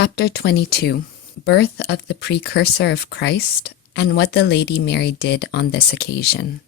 Chapter 22. Birth of the Precursor of Christ, and what the Lady Mary did on this occasion.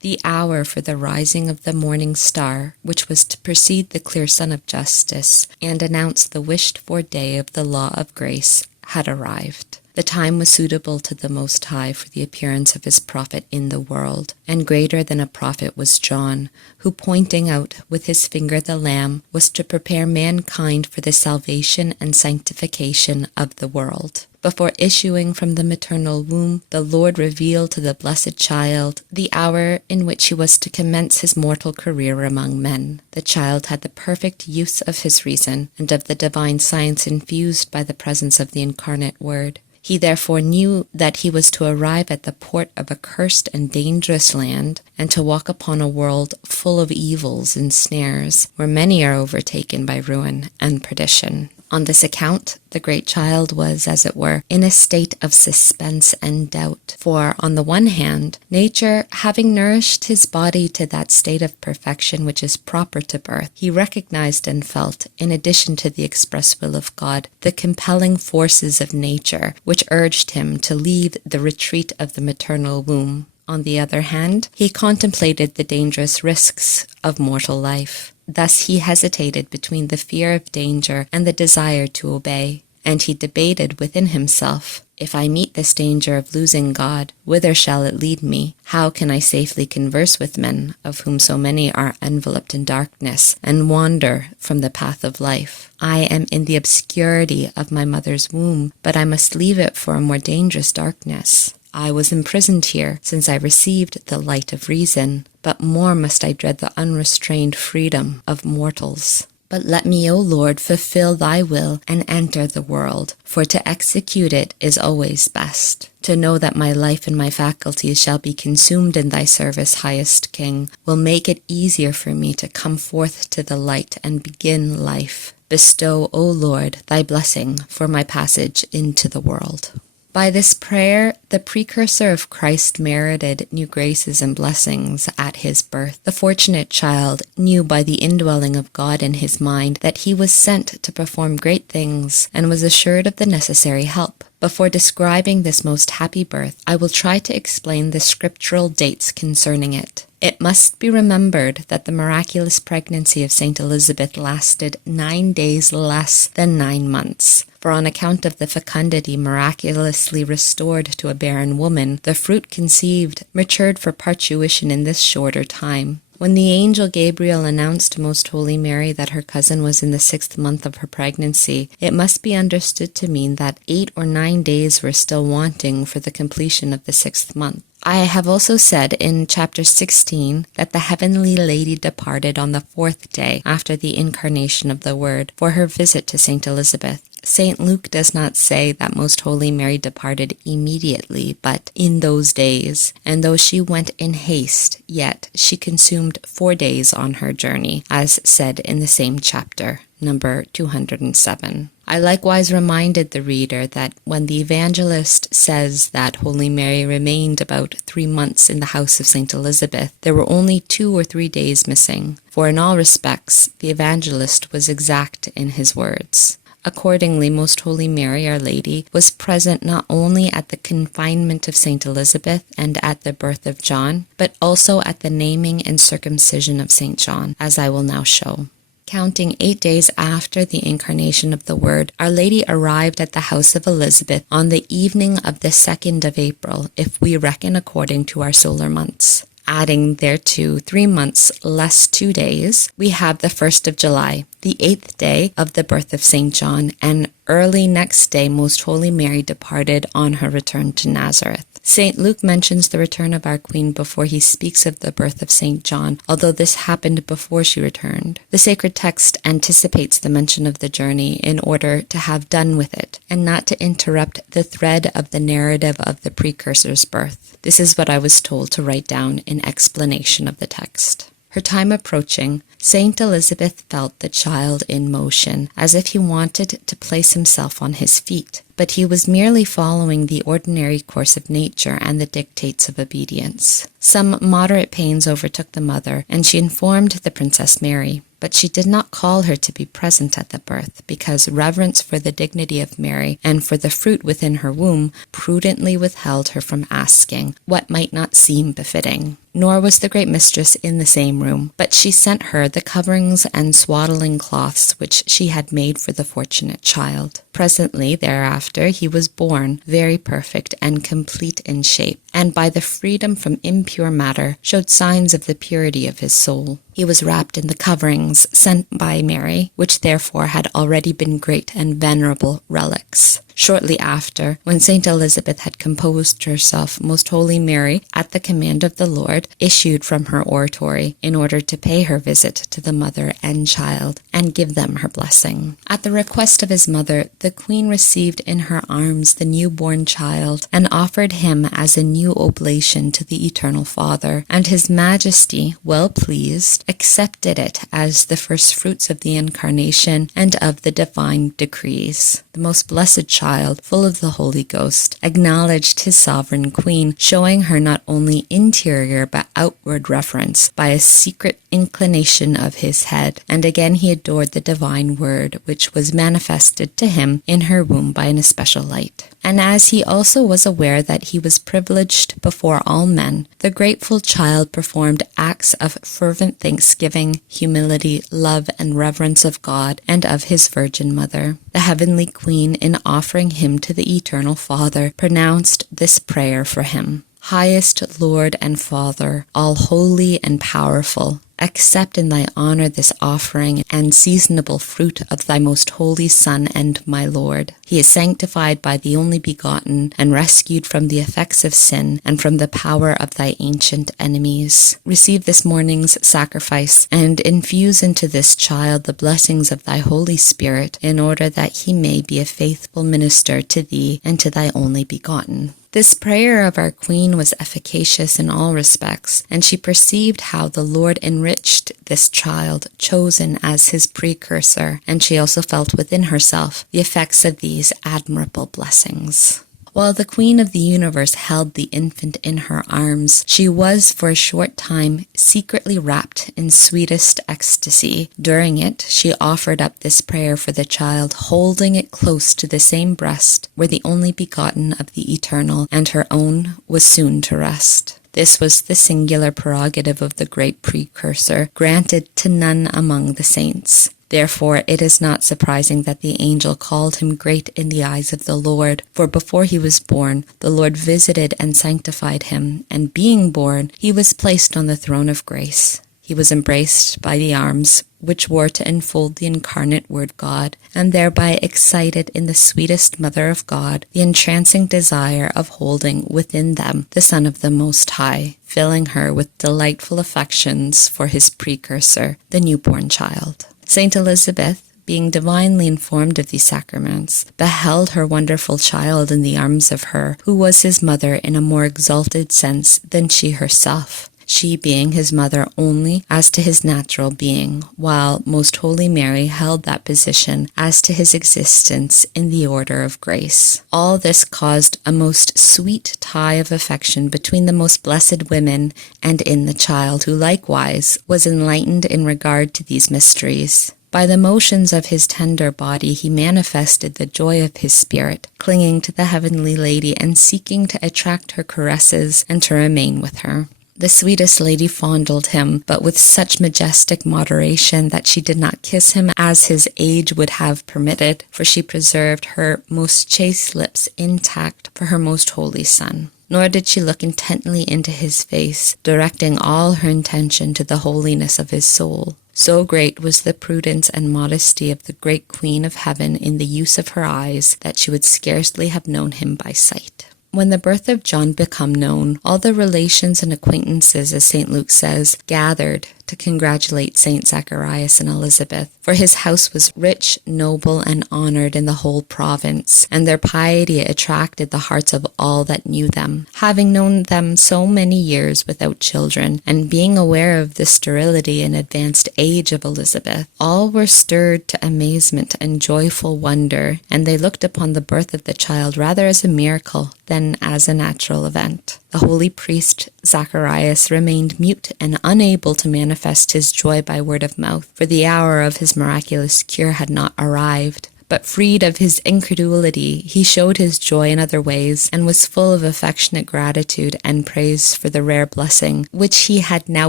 The hour for the rising of the morning star, which was to precede the clear sun of justice, and announce the wished-for day of the law of grace, had arrived. The time was suitable to the Most High for the appearance of his prophet in the world, and greater than a prophet was John, who, pointing out with his finger the Lamb, was to prepare mankind for the salvation and sanctification of the world. Before issuing from the maternal womb, the Lord revealed to the blessed child the hour in which he was to commence his mortal career among men. The child had the perfect use of his reason, and of the divine science infused by the presence of the incarnate Word. He therefore knew that he was to arrive at the port of a cursed and dangerous land, and to walk upon a world full of evils and snares, where many are overtaken by ruin and perdition. On this account, the great child was, as it were, in a state of suspense and doubt. For, on the one hand, nature, having nourished his body to that state of perfection which is proper to birth, he recognized and felt, in addition to the express will of God, the compelling forces of nature, which urged him to leave the retreat of the maternal womb. On the other hand, he contemplated the dangerous risks of mortal life. Thus he hesitated between the fear of danger and the desire to obey, and he debated within himself, "If I meet this danger of losing God, whither shall it lead me? How can I safely converse with men, of whom so many are enveloped in darkness, and wander from the path of life? I am in the obscurity of my mother's womb, but I must leave it for a more dangerous darkness. I was imprisoned here since I received the light of reason, but more must I dread the unrestrained freedom of mortals. But let me, O Lord, fulfill thy will and enter the world, for to execute it is always best. To know that my life and my faculties shall be consumed in thy service, highest King, will make it easier for me to come forth to the light and begin life. Bestow, O Lord, thy blessing for my passage into the world." By this prayer, the precursor of Christ merited new graces and blessings at his birth. The fortunate child knew by the indwelling of God in his mind that he was sent to perform great things, and was assured of the necessary help. Before describing this most happy birth, I will try to explain the scriptural dates concerning it. It must be remembered that the miraculous pregnancy of St. Elizabeth lasted 9 days less than 9 months. For on account of the fecundity miraculously restored to a barren woman, the fruit conceived matured for parturition in this shorter time. When the angel Gabriel announced to Most Holy Mary that her cousin was in the 6th month of her pregnancy, it must be understood to mean that 8 or 9 days were still wanting for the completion of the 6th month. I have also said in chapter 16 that the heavenly lady departed on the 4th day after the incarnation of the Word for her visit to St. Elizabeth. St. Luke does not say that Most Holy Mary departed immediately, but in those days, and though she went in haste, yet she consumed 4 days on her journey, as said in the same chapter, number 207. I likewise reminded the reader that when the evangelist says that Holy Mary remained about 3 months in the house of St. Elizabeth, there were only 2 or 3 days missing, for in all respects the evangelist was exact in his words. Accordingly, Most Holy Mary, Our Lady, was present not only at the confinement of St. Elizabeth and at the birth of John, but also at the naming and circumcision of St. John, as I will now show. Counting 8 days after the incarnation of the Word, Our Lady arrived at the house of Elizabeth on the evening of the 2nd of April, if we reckon according to our solar months. Adding thereto 3 months less 2 days, we have the 1st of July, the 8th day of the birth of St. John, and early next day Most Holy Mary departed on her return to Nazareth. St. Luke mentions the return of our Queen before he speaks of the birth of St. John, although this happened before she returned. The sacred text anticipates the mention of the journey in order to have done with it, and not to interrupt the thread of the narrative of the precursor's birth. This is what I was told to write down in explanation of the text. Her time approaching, Saint Elizabeth felt the child in motion, as if he wanted to place himself on his feet, but he was merely following the ordinary course of nature and the dictates of obedience. Some moderate pains overtook the mother, and she informed the Princess Mary, but she did not call her to be present at the birth, because reverence for the dignity of Mary and for the fruit within her womb prudently withheld her from asking what might not seem befitting. Nor was the great mistress in the same room, but she sent her the coverings and swaddling cloths which she had made for the fortunate child. Presently thereafter he was born, very perfect and complete in shape, and by the freedom from impure matter showed signs of the purity of his soul. He was wrapped in the coverings sent by Mary, which therefore had already been great and venerable relics. Shortly after, when Saint Elizabeth had composed herself, Most Holy Mary, at the command of the Lord, issued from her oratory in order to pay her visit to the mother and child and give them her blessing. At the request of his mother, the Queen received in her arms the newborn child and offered him as a new oblation to the Eternal Father, and His Majesty, well pleased, accepted it as the first fruits of the Incarnation and of the divine decrees. The most blessed child, full of the Holy Ghost, acknowledged his sovereign Queen, showing her not only interior but outward reverence by a secret inclination of his head, and again he adored the divine word, which was manifested to him in her womb by an especial light. And as he also was aware that he was privileged before all men, the grateful child performed acts of fervent thanksgiving, humility, love, and reverence of God and of his Virgin Mother. The heavenly Queen, in offering him to the Eternal Father, pronounced this prayer for him. Highest Lord and Father, all holy and powerful, accept in thy honor this offering and seasonable fruit of thy most holy Son and my Lord. He is sanctified by the only begotten and rescued from the effects of sin and from the power of thy ancient enemies. Receive this morning's sacrifice and infuse into this child the blessings of thy Holy Spirit, in order that he may be a faithful minister to thee and to thy only begotten. This prayer of our Queen was efficacious in all respects, and she perceived how the Lord enriched this child, chosen as his precursor, and she also felt within herself the effects of these admirable blessings. While the Queen of the universe held the infant in her arms, she was for a short time secretly wrapped in sweetest ecstasy. During it, she offered up this prayer for the child, holding it close to the same breast where the only begotten of the Eternal and her own was soon to rest. This was the singular prerogative of the great precursor, granted to none among the saints. Therefore, it is not surprising that the angel called him great in the eyes of the Lord, for before he was born, the Lord visited and sanctified him, and being born, he was placed on the throne of grace. He was embraced by the arms which were to enfold the incarnate Word God, and thereby excited in the sweetest Mother of God the entrancing desire of holding within them the Son of the Most High, filling her with delightful affections for his precursor, the newborn child. Saint Elizabeth, being divinely informed of these sacraments, beheld her wonderful child in the arms of her who was his mother in a more exalted sense than she herself, she being his mother only as to his natural being, while Most Holy Mary held that position as to his existence in the order of grace. All this caused a most sweet tie of affection between the most blessed women and in the child, who likewise was enlightened in regard to these mysteries. By the motions of his tender body he manifested the joy of his spirit, clinging to the heavenly lady and seeking to attract her caresses and to remain with her. The sweetest lady fondled him, but with such majestic moderation that she did not kiss him as his age would have permitted, for she preserved her most chaste lips intact for her most holy Son. Nor did she look intently into his face, directing all her intention to the holiness of his soul. So great was the prudence and modesty of the great Queen of Heaven in the use of her eyes that she would scarcely have known him by sight. When the birth of John became known, all the relations and acquaintances, as St. Luke says, gathered to congratulate St. Zacharias and Elizabeth, for his house was rich, noble, and honored in the whole province, and their piety attracted the hearts of all that knew them. Having known them so many years without children, and being aware of the sterility and advanced age of Elizabeth, all were stirred to amazement and joyful wonder, and they looked upon the birth of the child rather as a miracle than as a natural event. The holy priest Zacharias remained mute and unable to manifest manifest his joy by word of mouth, for the hour of his miraculous cure had not arrived. But freed of his incredulity, he showed his joy in other ways, and was full of affectionate gratitude and praise for the rare blessing which he had now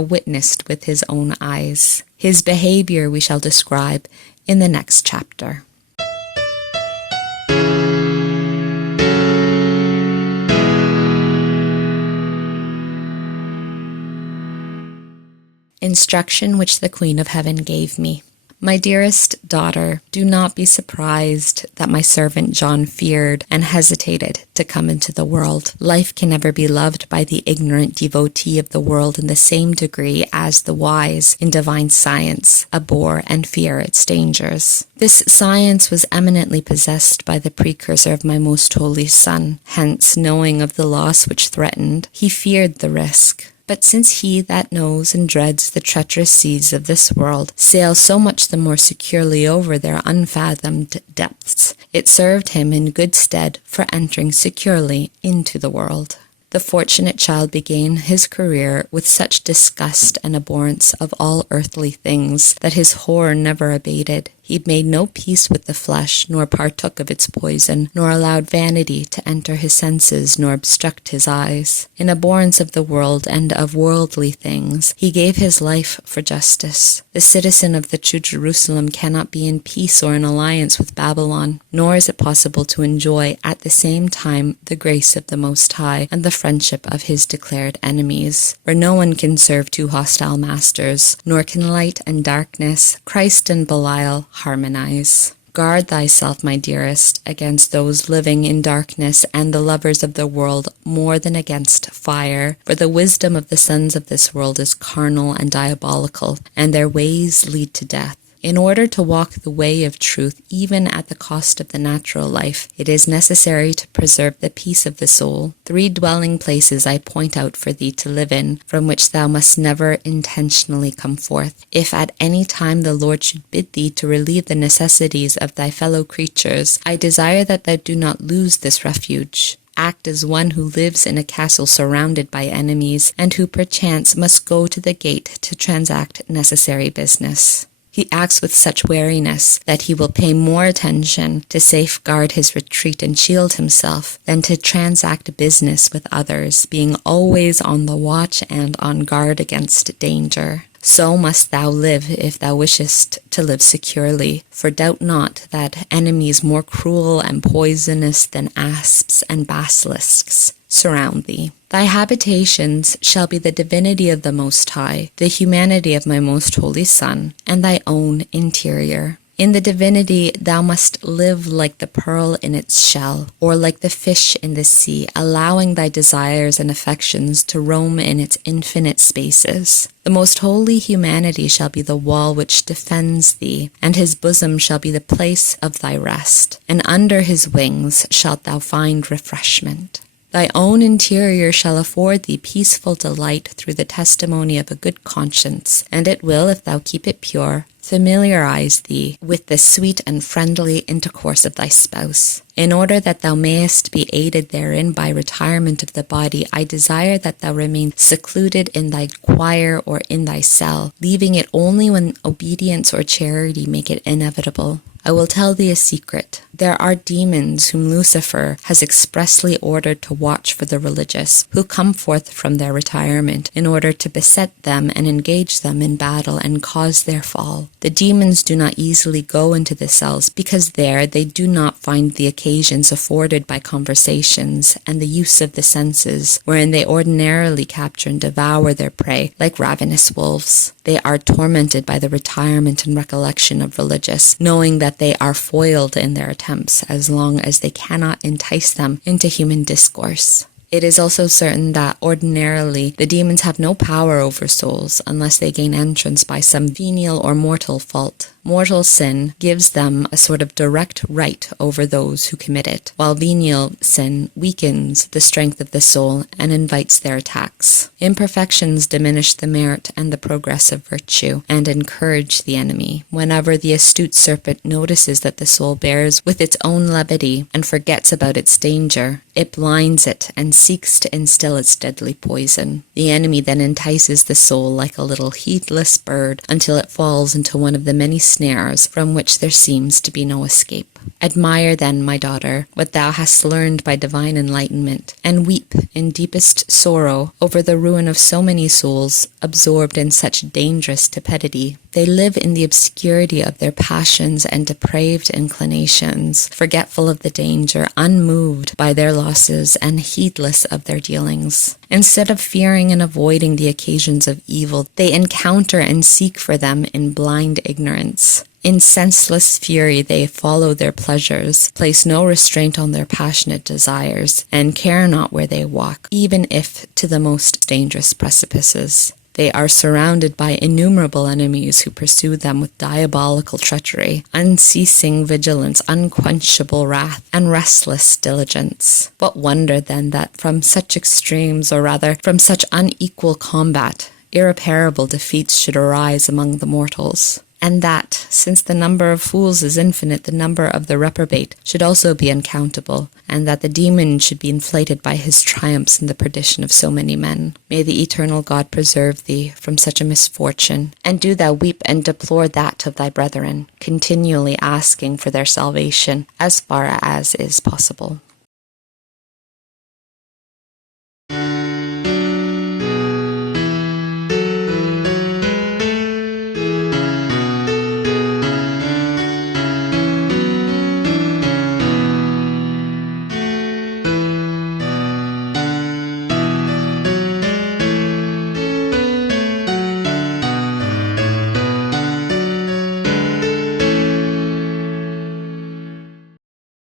witnessed with his own eyes. His behavior we shall describe in the next chapter. Instruction which the Queen of Heaven gave me. My dearest daughter, do not be surprised that my servant John feared and hesitated to come into the world. Life can never be loved by the ignorant devotee of the world in the same degree as the wise in divine science abhor and fear its dangers. This science was eminently possessed by the precursor of my most holy Son. Hence, knowing of the loss which threatened, he feared the risk. But since he that knows and dreads the treacherous seas of this world sails so much the more securely over their unfathomed depths, it served him in good stead for entering securely into the world. The fortunate child began his career with such disgust and abhorrence of all earthly things that his horror never abated. He made no peace with the flesh, nor partook of its poison, nor allowed vanity to enter his senses, nor obstruct his eyes. In abhorrence of the world and of worldly things, he gave his life for justice. The citizen of the true Jerusalem cannot be in peace or in alliance with Babylon, nor is it possible to enjoy at the same time the grace of the Most High and the friendship of his declared enemies. For no one can serve two hostile masters, nor can light and darkness, Christ and Belial, harmonize. Guard thyself, my dearest, against those living in darkness and the lovers of the world more than against fire, for the wisdom of the sons of this world is carnal and diabolical, and their ways lead to death. In order to walk the way of truth, even at the cost of the natural life, it is necessary to preserve the peace of the soul. 3 dwelling places I point out for thee to live in, from which thou must never intentionally come forth. If at any time the Lord should bid thee to relieve the necessities of thy fellow creatures, I desire that thou do not lose this refuge. Act as one who lives in a castle surrounded by enemies, and who perchance must go to the gate to transact necessary business. He acts with such wariness that he will pay more attention to safeguard his retreat and shield himself than to transact business with others, being always on the watch and on guard against danger. So must thou live if thou wishest to live securely, for doubt not that enemies more cruel and poisonous than asps and basilisks surround thee. Thy habitations shall be the divinity of the Most High, the humanity of my most holy Son, and thy own interior. In the divinity thou must live like the pearl in its shell, or like the fish in the sea, allowing thy desires and affections to roam in its infinite spaces. The most holy humanity shall be the wall which defends thee, and his bosom shall be the place of thy rest, and under his wings shalt thou find refreshment. Thy own interior shall afford thee peaceful delight through the testimony of a good conscience, and it will, if thou keep it pure, familiarize thee with the sweet and friendly intercourse of thy spouse. In order that thou mayest be aided therein by retirement of the body, I desire that thou remain secluded in thy choir or in thy cell, leaving it only when obedience or charity make it inevitable. I will tell thee a secret. There are demons whom Lucifer has expressly ordered to watch for the religious, who come forth from their retirement in order to beset them and engage them in battle and cause their fall. The demons do not easily go into the cells because there they do not find the occasions afforded by conversations and the use of the senses, wherein they ordinarily capture and devour their prey like ravenous wolves. They are tormented by the retirement and recollection of religious, knowing that they are foiled in their attempts as long as they cannot entice them into human discourse. It is also certain that ordinarily the demons have no power over souls unless they gain entrance by some venial or mortal fault. Mortal sin gives them a sort of direct right over those who commit it, while venial sin weakens the strength of the soul and invites their attacks. Imperfections diminish the merit and the progress of virtue, and encourage the enemy. Whenever the astute serpent notices that the soul bears with its own levity and forgets about its danger, it blinds it and seeks to instill its deadly poison. The enemy then entices the soul like a little heedless bird until it falls into one of the many snares from which there seems to be no escape. Admire then, my daughter, what thou hast learned by divine enlightenment, and weep in deepest sorrow over the ruin of so many souls absorbed in such dangerous tepidity. They live in the obscurity of their passions and depraved inclinations, forgetful of the danger, unmoved by their losses, and heedless of their dealings. Instead of fearing and avoiding the occasions of evil, they encounter and seek for them in blind ignorance. In senseless fury they follow their pleasures, place no restraint on their passionate desires, and care not where they walk, even if to the most dangerous precipices. They are surrounded by innumerable enemies who pursue them with diabolical treachery, unceasing vigilance, unquenchable wrath, and restless diligence. What wonder, then, that from such extremes, or rather from such unequal combat, irreparable defeats should arise among the mortals? And that, since the number of fools is infinite, the number of the reprobate should also be uncountable, and that the demon should be inflated by his triumphs in the perdition of so many men. May the eternal God preserve thee from such a misfortune, and do thou weep and deplore that of thy brethren, continually asking for their salvation as far as is possible.